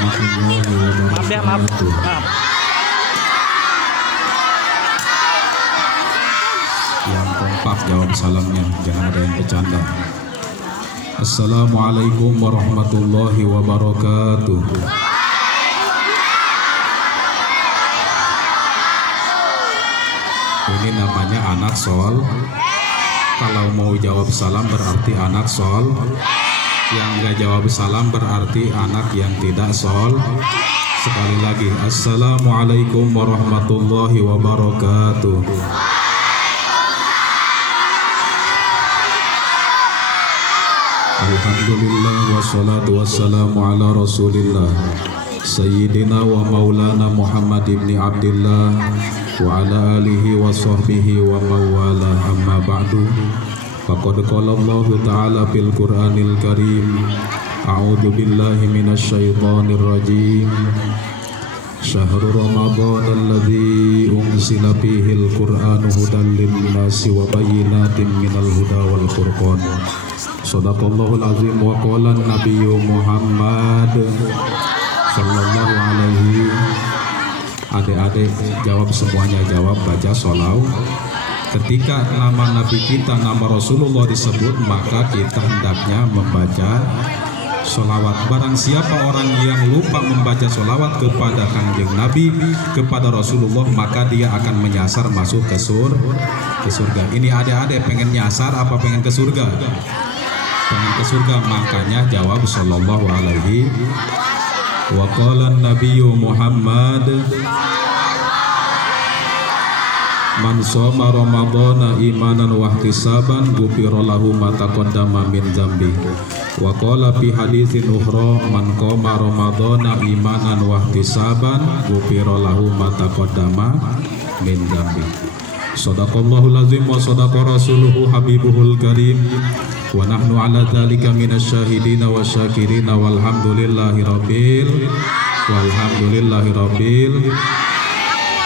warahmatullahi Maaf ya, maaf. wabarakatuh. Maaf. Yang kompak jawab salamnya, jangan ada yang bercanda. Assalamualaikum warahmatullahi wabarakatuh. Ini namanya anak sol. Kalau mau jawab salam berarti anak sol. Yang nggak jawab salam berarti anak yang tidak sol. Sekali lagi, assalamualaikum warahmatullahi wabarakatuh. Alhamdulillah wassalatu wassalamu ala rasulillah Sayyidina wa maulana Muhammad ibn Abdillah wa ala alihi wa sahbihi wa mawala amma ba'du. Faqad qala Allah ta'ala fil Qur'anil Karim, a'udzu billahi minasy syaithanir rajim. Syahrul Ramadan alladzi unzila fihil Qur'anu hudan lin-nasi wa bayyinatin minal huda wal furqan. Shadaqallahul azim wa qala Nabiyyu Muhammad sallallahu alaihi. Adik-adik jawab semuanya, jawab, baca sholawat. Ketika nama Nabi kita, nama Rasulullah disebut, maka kita hendaknya membaca sholawat. Barang siapa orang yang lupa membaca sholawat kepada Kanjeng Nabi, kepada Rasulullah, maka dia akan menyasar masuk ke surga. Ini adik-adik pengen nyasar apa pengen ke surga? Pengen ke surga, makanya jawab sallallahu alaihi. Wa qala Nabiyyu Muhammad man shoma ramadhana imanan wa ihtisaban ghufira lahu ma taqaddama min dzambi. Wa qala fi haditsin ukhra man qama ramadhana imanan wa ihtisaban ghufira lahu ma taqaddama min dzambi. Shadaqallahul azim wa shadaqa rasuluhu habibuhul karim. Wa nahnu ala dzalika minasyahidina wasyakirina walhamdulillahi rabbil.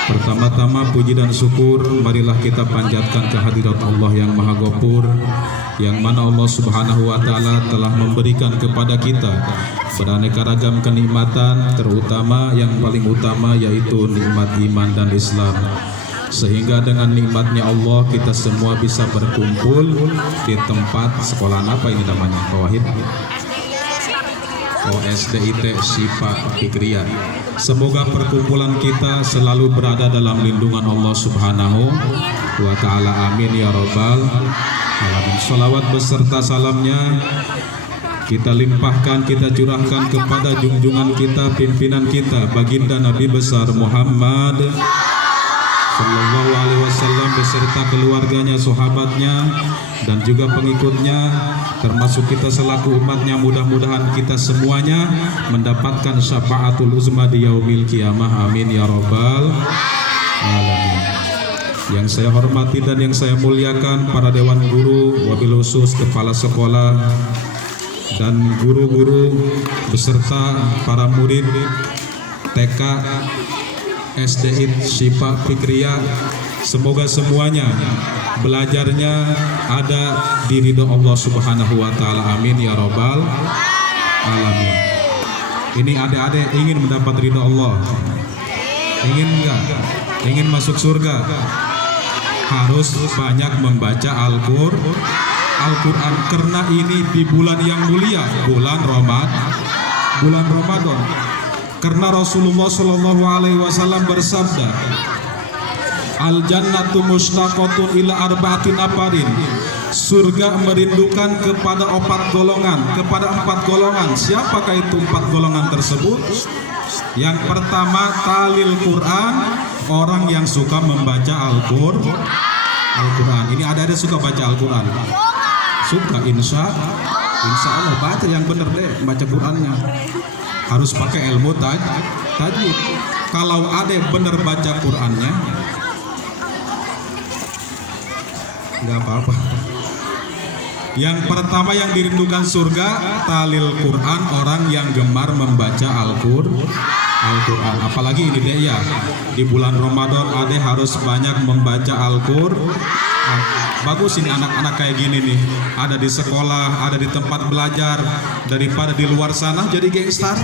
Pertama-tama puji dan syukur marilah kita panjatkan kehadirat Allah yang Maha Ghafur, yang mana Allah Subhanahu wa taala telah memberikan kepada kita beraneka ragam kenikmatan, terutama yang paling utama yaitu nikmat iman dan Islam. Sehingga dengan nikmatnya Allah kita semua bisa berkumpul di tempat sekolah apa ini namanya, Pak Wahid? OSDIT Syifa Fikriyah. Semoga perkumpulan kita selalu berada dalam lindungan Allah Subhanahu wa taala. Amin ya rabbal alamin. Sholawat beserta salamnya kita limpahkan, kita curahkan kepada junjungan kita, pimpinan kita, baginda Nabi besar Muhammad sallallahu alaihi wasallam beserta keluarganya, sahabatnya, dan juga pengikutnya, termasuk kita selaku umatnya. Mudah-mudahan kita semuanya mendapatkan syafaatul uzma di yaumil qiyamah. Amin ya rabbal alamin. Yang saya hormati dan yang saya muliakan para dewan guru, wabil khusus kepala sekolah dan guru-guru beserta para murid TK SDIT Syifa Fikriyah, semoga semuanya belajarnya ada di ridho Allah Subhanahu wa taala. Amin ya rabbal alamin. Ini adik-adik ingin mendapat ridho Allah? Ingin enggak? Ingin masuk surga? Harus banyak membaca Al-Quran, karena ini di bulan yang mulia, bulan Ramadan. Karena Rasulullah Shallallahu Alaihi Wasallam bersabda, al jannatu mustaqotun ila arba'atin aparin. Surga merindukan kepada empat golongan. Siapakah itu empat golongan tersebut? Yang pertama, talil Quran, orang yang suka membaca Al-Quran. Ini ada suka baca Al-Quran? Suka, insya Allah baca yang benar deh, baca Qurannya. Harus pakai ilmu tajwid. Kalau ada benar baca Qurannya, nggak apa-apa. Yang pertama yang dirindukan surga, talil Quran, orang yang gemar membaca Al-Quran. Apalagi ini dia ya, di bulan Ramadan ada harus banyak membaca Al-Quran. Bagus ini anak-anak kayak gini nih, ada di sekolah, ada di tempat belajar, daripada di luar sana jadi gangstar.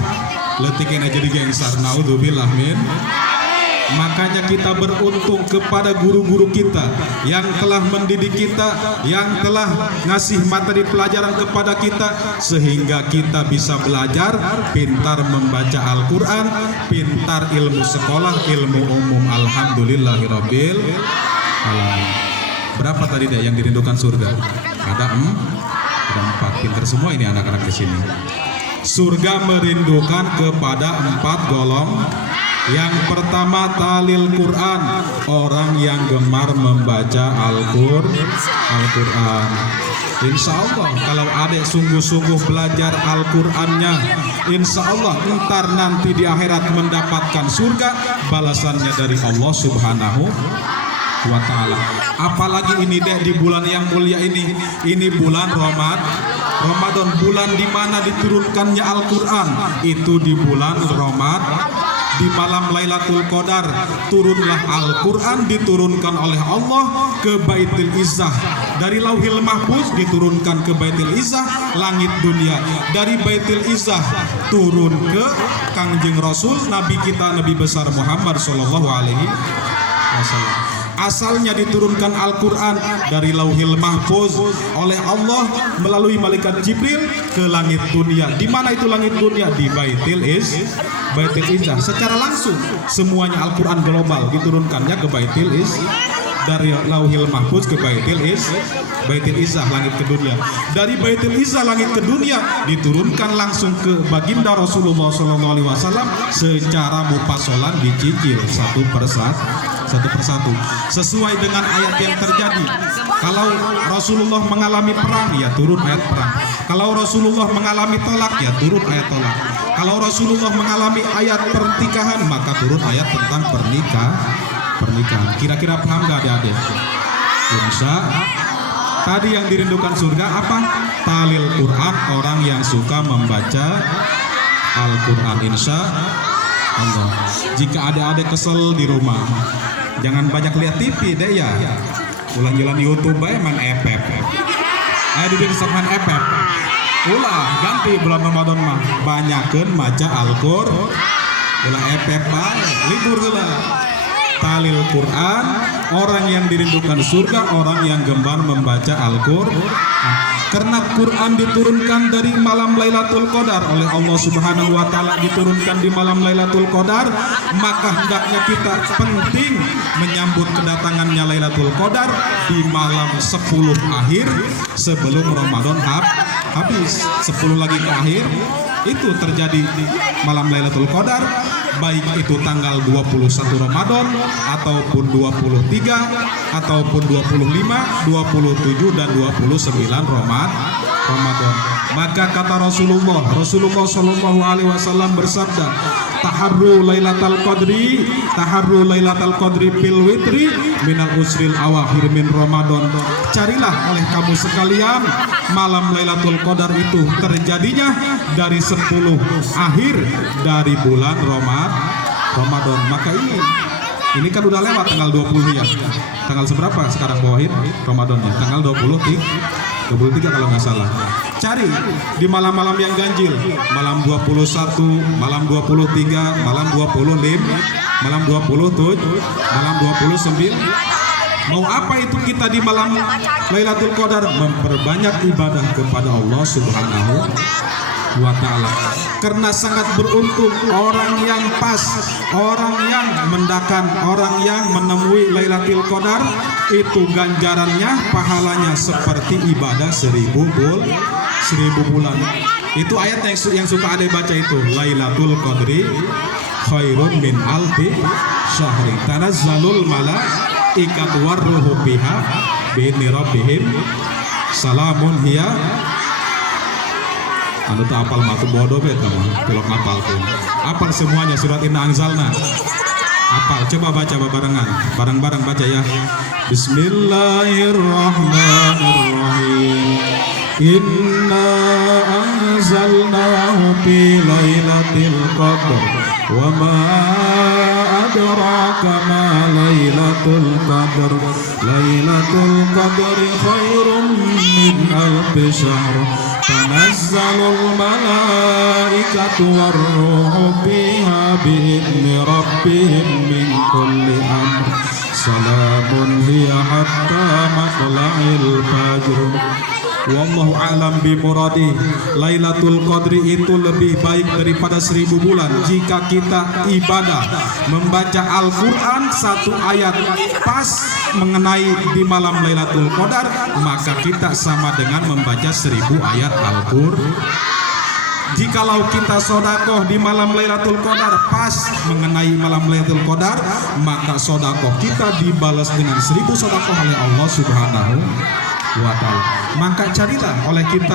Letikin aja jadi gangstar. Naudzubillah min. Makanya kita beruntung kepada guru-guru kita yang telah mendidik kita, yang telah ngasih materi pelajaran kepada kita, sehingga kita bisa belajar, pintar membaca Al-Quran, pintar ilmu sekolah, ilmu umum. Alhamdulillahirabbil alamin. Berapa tadi deh yang dirindukan surga? Ada 4. Pintar semua ini anak-anak di sini. Surga merindukan kepada 4 golong. Yang pertama talil Quran, orang yang gemar membaca Al-Quran. Insya Allah kalau adik sungguh-sungguh belajar Al-Qurannya, insya Allah ntar nanti di akhirat mendapatkan surga, balasannya dari Allah Subhanahu wa ta'ala. Apalagi ini deh di bulan yang mulia ini bulan Ramadan, bulan di mana diturunkannya Al-Quran. Itu di bulan Ramadan. Di malam Lailatul Qadar turunlah Al-Quran, diturunkan oleh Allah ke Baitul Izzah. Dari Lauhil Mahfuz diturunkan ke Baitul Izzah, langit dunia. Dari Baitul Izzah turun ke Kangjeng Rasul, Nabi kita, Nabi besar Muhammad Sallallahu Alaihi Wasallam. Asalnya diturunkan Al-Quran dari Lauhil Mahfuz oleh Allah melalui malaikat Jibril ke langit dunia. Di mana itu langit dunia? Di Baitul Izzah. Secara langsung semuanya Al-Quran global diturunkannya ke Baitul Izzah. Dari Lauhil Mahfuz ke Baitul Izzah, langit ke dunia. Dari Baitul Izzah langit ke dunia diturunkan langsung ke baginda Rasulullah SAW secara mufassalan, dicicil satu persatu sesuai dengan ayat yang terjadi. Kalau Rasulullah mengalami perang, ya turun ayat perang. Kalau Rasulullah mengalami tolak, ya turun ayat tolak. Kalau Rasulullah mengalami ayat pernikahan, maka turun ayat tentang pernikahan. Kira-kira paham gak adik-adik? Insya tadi yang dirindukan surga apa? Talil Quran, orang yang suka membaca Al-Quran. Insya Allah. Jika adik-adik kesel di rumah, jangan banyak lihat TV deh ya. Ulang jalan YouTube aja main FF. Ayo duduk main FF. Ulah ganti bulan Ramadan mah banyakeun maca Al-Qur'an. Ulah FF bae, libur heula. Talil Quran, orang yang dirindukan surga, orang yang gemar membaca Al-Qur'an. Karena Quran diturunkan dari malam Lailatul Qadar oleh Allah Subhanahu wa taala, diturunkan di malam Lailatul Qadar, maka hendaknya kita penting menyambut kedatangannya Lailatul Qadar di malam 10 akhir sebelum Ramadan habis. 10 lagi ke akhir itu terjadi malam Lailatul Qadar, baik itu tanggal 21 Ramadan ataupun 23 ataupun 25, 27 dan 29 Ramadan. Maka kata Rasulullah Shallallahu Alaihi Wasallam bersabda, taharru lailatal qadri fil witri minal usril awakhir min Ramadan. Carilah oleh kamu sekalian malam Lailatul Qadar itu terjadinya dari 10 akhir dari bulan Ramadan. Maka ini kan udah lewat tanggal 20 ya. Tanggal seberapa sekarang bawahin Ramadannya? Tanggal 23 kalau nggak salah. Cari di malam-malam yang ganjil, malam 21, malam 23, malam 25, malam 27, malam 29. Mau apa itu kita di malam Lailatul Qadar? Memperbanyak ibadah kepada Allah Subhanahu wa ta'ala. Karena sangat beruntung orang yang pas, orang yang mendakan, orang yang menemui Lailatul Qadar, itu ganjarannya, pahalanya seperti ibadah 1000 bulan. Itu ayat yang suka ada baca itu, Lailatul Qadri khairun min alfi syahri tanazzalul malaikatu warruhu biha bi'idzni rabbihim salamun hiya. Anu tuh apal matu bodoh beta mah, kalau ngapal tuh. Apal semuanya surat Inna Anzalna. Apal, coba baca barengan. Bareng-bareng baca ya. Bismillahirrahmanirrahim. Inna anzalnahu fi lailatul qadr wa ma adraka ma lailatul lailatul qadar. Lailatul qadri khairum min alfi syahr. Tanazzalul malaikatu warruhu fiha bi'izni rabbihim min kulli amr. Salamun hiya hatta matla'il fajr. Wallahu a'lam bimuradi. Lailatul Qadri itu lebih baik daripada 1000 bulan. Jika kita ibadah membaca Al-Quran satu ayat pas mengenai di malam Lailatul Qadar, maka kita sama dengan membaca 1000 ayat Al-Quran. Jikalau kita sodakoh di malam Lailatul Qadar pas mengenai malam Lailatul Qadar, maka sodakoh kita dibalas dengan 1000 sodakoh oleh Allah Subhanahu wa ta'ala. Maka carilah oleh kita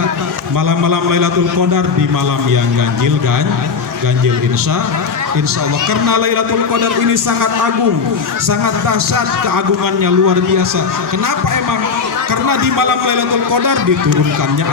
malam-malam Lailatul Qadar di malam yang ganjil insya Allah. Karena Lailatul Qadar ini sangat agung, sangat dahsyat, keagungannya luar biasa. Kenapa emang? Karena di malam Lailatul Qadar diturunkannya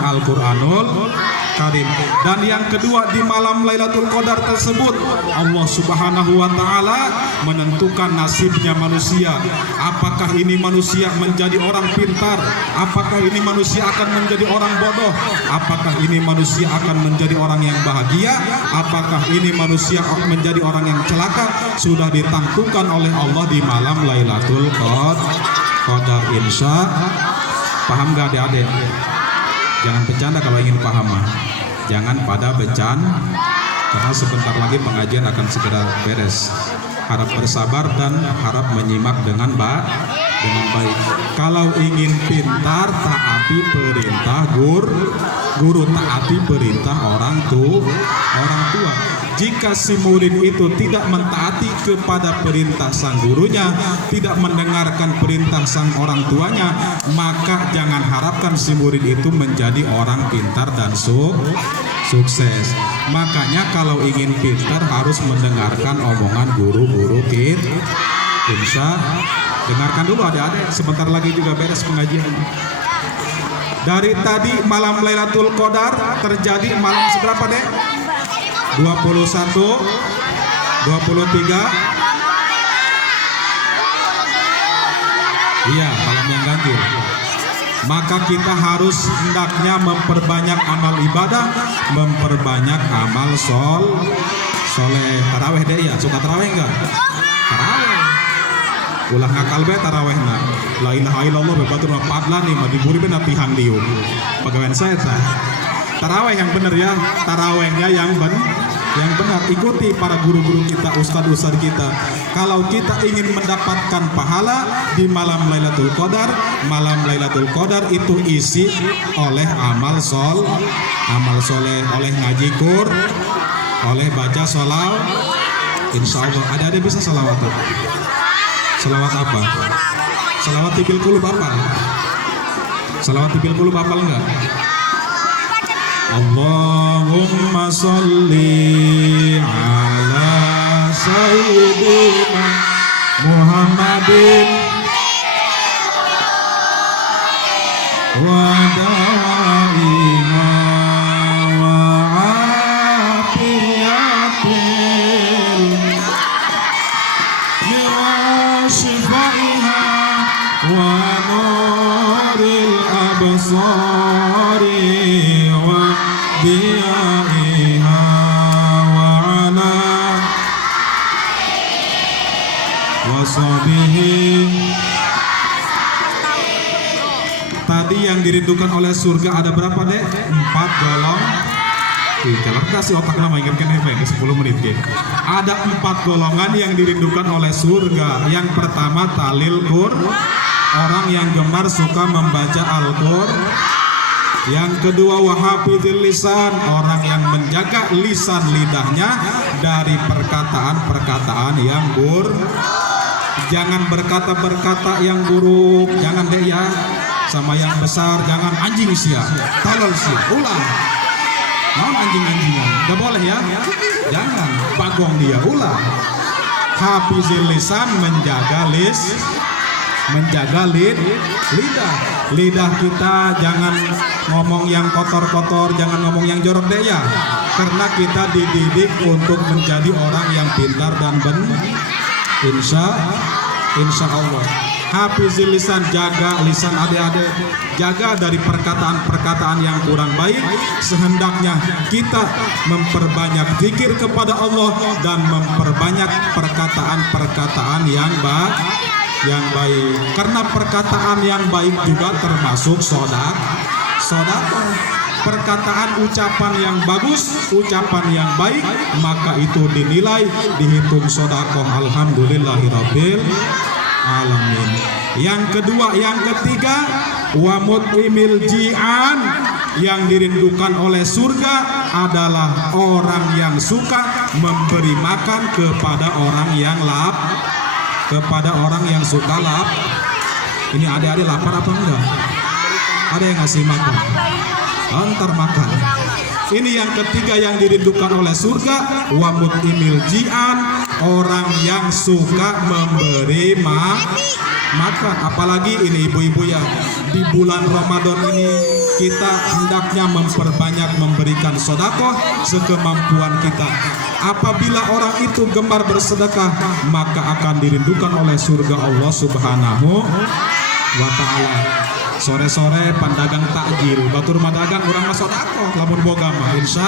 Al-Quranul Karim. Dan yang kedua, di malam Lailatul Qadar tersebut Allah Subhanahu wa ta'ala menentukan nasibnya manusia. Apakah ini manusia menjadi orang pintar? Apakah ini manusia akan menjadi orang bodoh? Apakah ini manusia akan menjadi orang yang bahagia? Apakah ini manusia menjadi orang yang celaka? Sudah ditentukan oleh Allah di malam Lailatul Qadar. Insya. Paham gak adik-adik? Jangan bercanda kalau ingin paham. Jangan pada bercanda, karena sebentar lagi pengajian akan segera beres. Harap bersabar dan harap menyimak dengan baik. Kalau ingin pintar, taati perintah guru, taati perintah orang tua. Jika si murid itu tidak mentaati kepada perintah sang gurunya, tidak mendengarkan perintah sang orang tuanya, maka jangan harapkan si murid itu menjadi orang pintar dan sukses. Makanya kalau ingin pintar harus mendengarkan omongan guru-guru kita. Insya, dengarkan dulu adik-adik, sebentar lagi juga beres pengajian. Dari tadi malam Lailatul Qadar terjadi malam seberapa dek? 21, 23. Iya, malam yang ganjil. Maka kita harus hendaknya memperbanyak amal ibadah, memperbanyak amal soleh. Taraweh deh ya, suka taraweh enggak? Taraweh. Ulah ngakal be taraweh na. La ilaha illallah bebatur padlan nih mah diburi be napihan diu. Pegawai saya taraweh yang benar ya, tarawehnya yang benar. Ikuti para guru-guru kita, ustadz-ustadz kita. Kalau kita ingin mendapatkan pahala di malam Lailatul Qadar, malam Lailatul Qadar itu isi oleh amal soleh, oleh ngaji Qur'an, oleh baca sholawat. Insya Allah ada bisa sholawat apa? Sholawat apa? Sholawat tibil kulub apa? Sholawat tibil kulub apa enggak? Allahumma sholli ala sayyidina Muhammadin wa da'iha wa afiyatil wa shifaiha wa nuril absari diaiha wa ala washabihi. Tadi yang dirindukan oleh surga ada berapa dek? 4 golong. Jalan kasih otak nama ingatkan ini 10 menit deh. Ada 4 golongan yang dirindukan oleh surga. Yang pertama talil Qur'an, orang yang gemar suka membaca Al-Qur'an. Yang kedua wahafizil lisan, orang yang menjaga lisan lidahnya dari perkataan-perkataan yang buruk. Jangan berkata yang buruk, jangan deh ya. Sama yang besar, jangan anjing sia, tolol sia, ulang. Mau anjing-anjingan, gak boleh ya. Jangan bagong dia, ulang. Hafizil lisan, menjaga menjaga lidah. Lidah kita jangan ngomong yang kotor-kotor, jangan ngomong yang jorok deh ya. Karena kita dididik untuk menjadi orang yang pintar dan insya Allah. Hafizil lisan, jaga lisan adik-adik, jaga dari perkataan-perkataan yang kurang baik. Sehendaknya kita memperbanyak zikir kepada Allah dan memperbanyak perkataan-perkataan yang baik. Karena perkataan yang baik juga termasuk sedekah. Perkataan ucapan yang bagus, ucapan yang baik, maka itu dinilai, dihitung sedekah. Alhamdulillahirabbil alamin. Yang kedua, yang ketiga, wa mut'imil ji'an, yang dirindukan oleh surga adalah orang yang suka memberi makan kepada orang yang suka lapar. Ini adik-adik lapar apa enggak? Ada yang ngasih makan? Antar makan. Ini yang ketiga yang dirindukan oleh surga, wa mut'imil ji'an, orang yang suka memberi makan. Apalagi ini ibu-ibu ya, di bulan Ramadan ini kita hendaknya memperbanyak memberikan sedekah sekemampuan kita. Apabila orang itu gemar bersedekah, maka akan dirindukan oleh surga Allah Subhanahu wa ta'ala. Sore-sore pandagang takjil, batur madagang orang masuk sedekah, lamun boga mah insya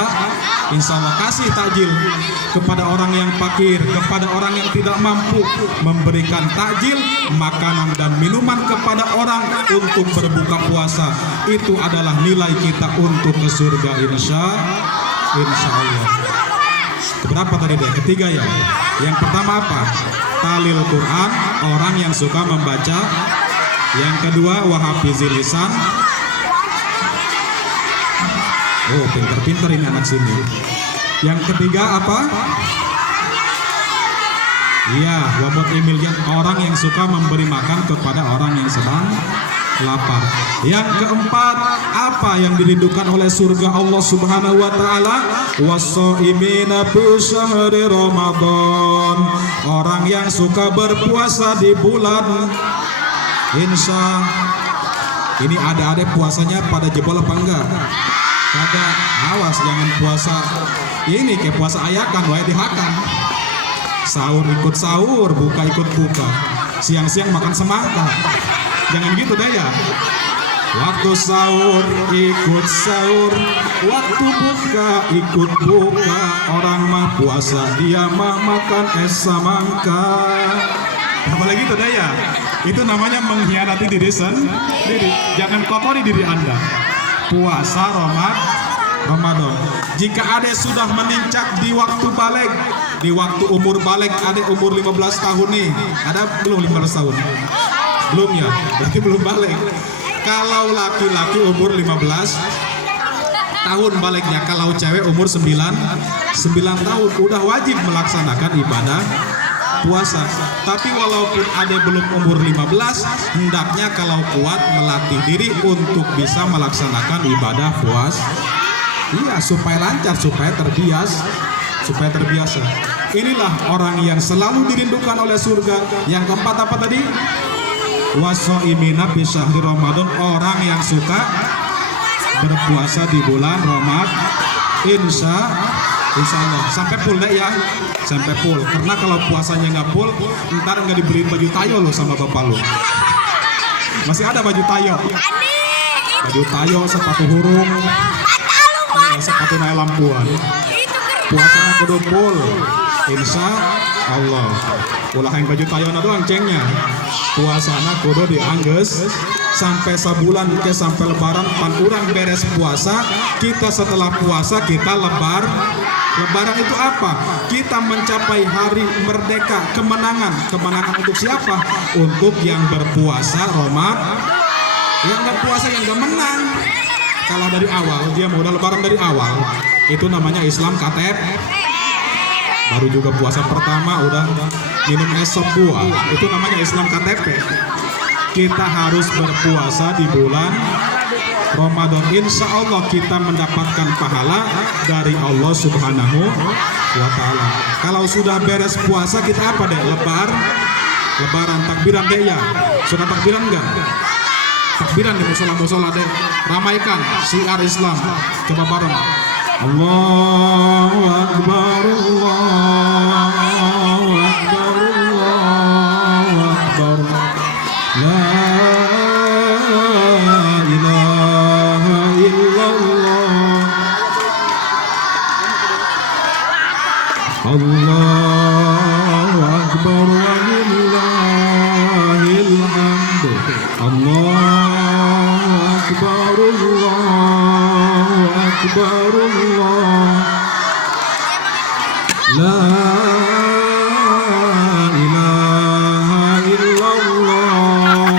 Allah kasih takjil kepada orang yang fakir, kepada orang yang tidak mampu, memberikan takjil makanan dan minuman kepada orang untuk berbuka puasa. Itu adalah nilai kita untuk ke surga insya Allah. Berapa tadi deh? Ketiga ya. Yang pertama apa? Talil Quran, orang yang suka membaca. Yang kedua, wahafizil lisan. Oh, pinter-pinter ini anak sini. Yang ketiga apa? Iya, wa mut'imil ji'an, orang yang suka memberi makan kepada orang yang sedang lapar. Yang keempat, apa yang dirindukan oleh surga Allah Subhanahu wa ta'ala? Was-shaimina fi syahri Ramadan, orang yang suka berpuasa di bulan insya. Ini adik-adik puasanya pada jebol apa enggak? Kagak, awas jangan puasa ini kayak puasa ayakan, wae dihakan. Sahur ikut sahur, buka ikut buka, siang-siang makan semangka. Jangan gitu deh ya. Waktu sahur ikut sahur, waktu buka ikut buka. Orang mah puasa, dia mah makan es semangka. Apalagi itu deh ya. Itu namanya mengkhianati diri sendiri. Jangan kotori diri Anda. Puasa Ramadan. Jika adek sudah menincak di waktu balik, di waktu umur balik, adek umur 15 tahun nih. Ada belum 15 tahun? Belum ya? Berarti belum balik. Kalau laki-laki umur 15 tahun baliknya, kalau cewek umur 9 tahun udah wajib melaksanakan ibadah puasa. Tapi walaupun ada belum umur 15, hendaknya kalau kuat melatih diri untuk bisa melaksanakan ibadah puasa. Iya, supaya lancar, supaya terbiasa. Inilah orang yang selalu dirindukan oleh surga. Yang keempat apa tadi? Was-shaimina fi syahri Ramadan, orang yang suka berpuasa di bulan Ramadan. Insya Allah sampai full deh ya, sampai full. Karena kalau puasanya nggak full, ntar nggak dibeliin baju tayo lo sama bapak lo. Masih ada baju tayo, sepatu hurung, sepatu naik lampuan. Puasanya kudu full, insya Allah. Ulah yang baju tayona doang cengnya. Puasana kudu diangges sampai sebulan ke sampai lebaran. Pan urang beres puasa, kita setelah puasa kita Lebaran itu apa? Kita mencapai hari merdeka, kemenangan. Kemenangan untuk siapa? Untuk yang berpuasa Ramadan. Yang nggak puasa, yang nggak menang. Kalau dari awal dia mau udah lebaran dari awal, itu namanya Islam KTP. Baru juga puasa pertama udah minum es sop buah, itu namanya Islam KTP. Kita harus berpuasa di bulan Ramadan. Insya Allah kita mendapatkan pahala dari Allah Subhanahu wa ta'ala. Kalau sudah beres puasa kita apa deh? Lebaran takbiran deh ya. Sudah takbiran enggak? Takbiran di musola-musola deh. Ramaikan syiar Islam. Coba bareng. Allahu Akbar, Allahu Akbar, Allahu Akbar. La ilaha illallah. Allahu Akbar walillahil hamd. Allahu Akbar, Allahu Akbar, Allah. La ilaha illallah.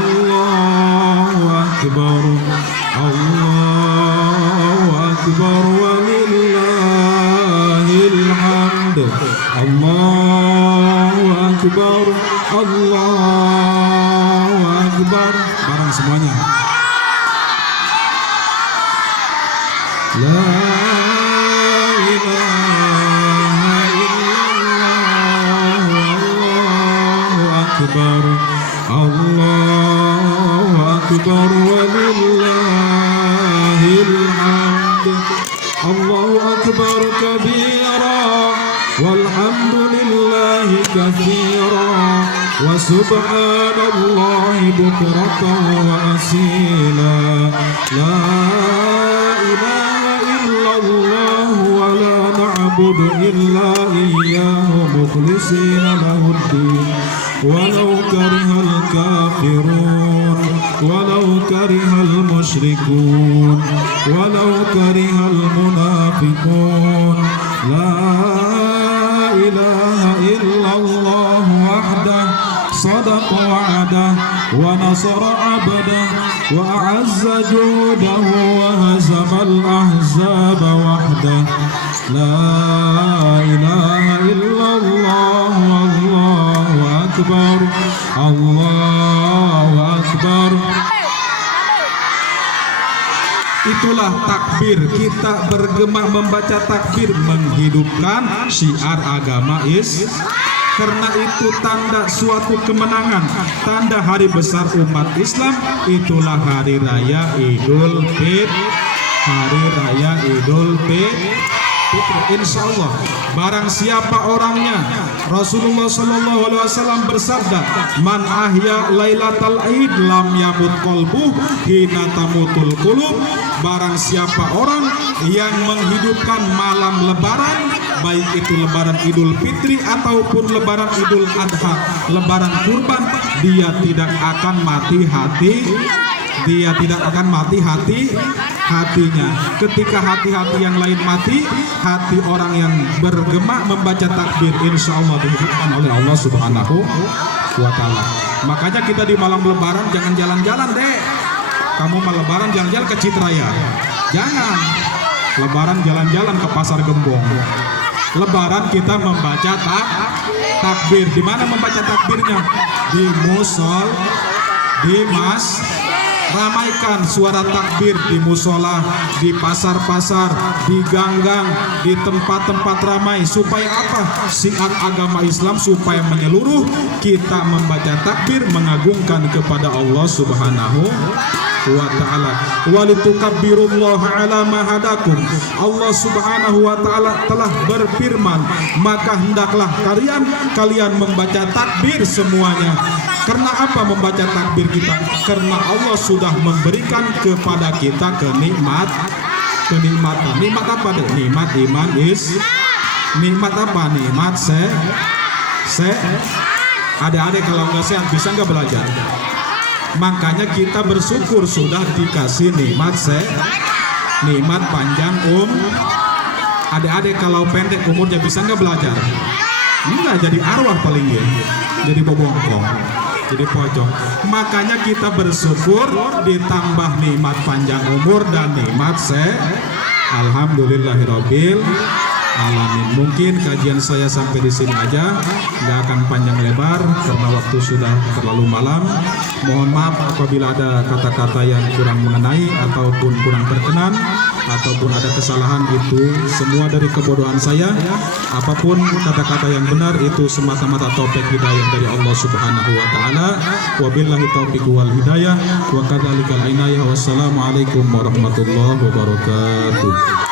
Allahu Akbar, Allahu Akbar walillahil hamd. Allahu Akbar, Allahu Akbar. Bareng semuanya. La ilaha illallah. Allahu Akbar, Allahu Akbar walillahil hamd. Allahu Akbar kabira walhamdulillahi katsira wa subhanallahi bukratan wa asila. La ilaha illallah wa la na'budu illa iyyahu mukhlisina lahuddin walau karihal kafirun walau karihal musyrikun walau karihal munafiqun. La ilaha illallah wahdah sadaqa wa'dah wa nasara 'abdah wa a'azza judahu wa hazamal ahzaba wahdah. La ilaha illallah wallahu akbar, Allahu akbar. Itulah takbir. Kita bergema membaca takbir menghidupkan syiar agama karena itu tanda suatu kemenangan, tanda hari besar umat Islam. Itulah hari raya Idul Fitri. Hari raya Idul Fitri. Insya Allah barang siapa orangnya, Rasulullah SAW bersabda, man ahya lailatal id lam yamut qalbuh hina tamutul qulub. Barang siapa orang yang menghidupkan malam lebaran, baik itu lebaran Idul Fitri ataupun lebaran Idul Adha, lebaran kurban, dia tidak akan mati hati. Dia tidak akan mati hatinya. Ketika hati-hati yang lain mati, hati orang yang bergema membaca takbir insya Allah dihidupkan oleh Allah Subhanahu wa Ta'ala. Makanya kita di malam lebaran jangan jalan-jalan deh. Kamu mau lebaran jalan-jalan ke Citraya, jangan. Lebaran jalan-jalan ke Pasar Gembong. Lebaran kita membaca takbir. Di mana membaca takbirnya? Di musol, di mas. Ramaikan suara takbir di musola, di pasar-pasar, di ganggang, di tempat-tempat ramai. Supaya apa? Syiar agama Islam supaya menyeluruh. Kita membaca takbir mengagungkan kepada Allah Subhanahu wa Ta'ala. Walitukabbirullaha ala ma hadakum. Allah Subhanahu wa Ta'ala telah berfirman, maka hendaklah kalian membaca takbir semuanya. Karena apa membaca takbir kita? Karena Allah sudah memberikan kepada kita kenikmatan. Nikmat apa deh? Nikmat iman nikmat apa? Nikmat adik-adik kalau nggak sehat bisa nggak belajar? Makanya kita bersyukur sudah dikasih nikmat nikmat panjang adik-adik kalau pendek umurnya bisa nggak belajar? Enggak, jadi arwah paling ya, jadi bobongkong, jadi pocong. Makanya kita bersyukur ditambah nikmat panjang umur dan nikmat alhamdulillahirabbil alamin. Mungkin kajian saya sampai di sini aja, nggak akan panjang lebar karena waktu sudah terlalu malam. Mohon maaf apabila ada kata-kata yang kurang mengenai ataupun kurang berkenan. ataupun ada kesalahan itu semua dari kebodohan saya. Apapun kata-kata yang benar itu semata-mata taufik hidayah dari Allah Subhanahu wa taala. Wabillahi taufiq wal hidayah wa kadzalikal inayah. Wassalamualaikum warahmatullahi wabarakatuh.